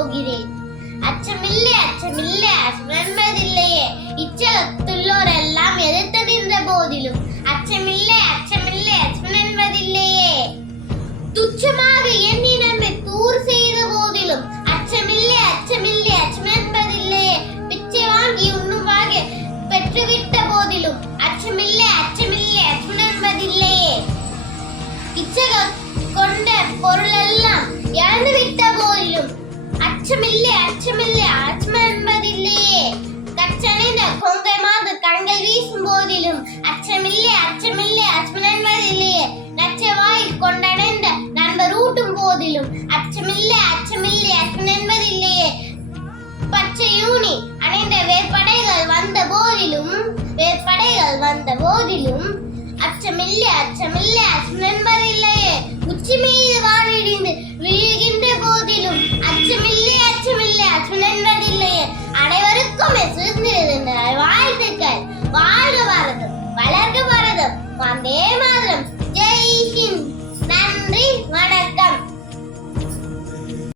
போகிறேன். அச்சமில்லை அச்சமில்லை அச்சம் என்பதில்லையே, இச்சகத்துள்ளோரெல்லாம் எதிர்த்து நின்ற போதிலும் அச்சமில்லை அச்சமில்லை அச்சம் என்பதில்லையே. துச்சமாக எண்ணி நன்மை தூர் செய்த போதிலும் அச்சமில்லை அச்சமில்லை அச்சம் என்பதில்லையே. பிச்சை வாங்கி உண்ணும் வாகை பெற்றுவிட்ட போதிலும் அச்சமில்லை அச்சமில்லை அச்சம் என்பதில்லையே. இச்சக கொண்ட பொருளெல்லாம் இழந்துவிட்ட போதிலும் அச்சமில்லை அச்சமில்லை அச்சம் என்பதில்லையே. கச்சணிந்த கொங்கை மாது கண்கள் வீசும் போதிலும் அச்சமில்லை அச்சமில்லை அச்சம் என்பதில்லையே. நச்சவாயில் கொண்டடைந்த நண்பர் ஊட்டும் போதிலும் அச்சமில்லை அச்சமில்லை அச்சம் என்பதில்லையே. பச்சை யூனி அணிந்த வேற்படைகள் வந்த போதிலும் அச்சமில்லை அச்சமில்லை அச்சம் என்பதில்லையே. உச்சி மீது வானிடிந்து விழுகி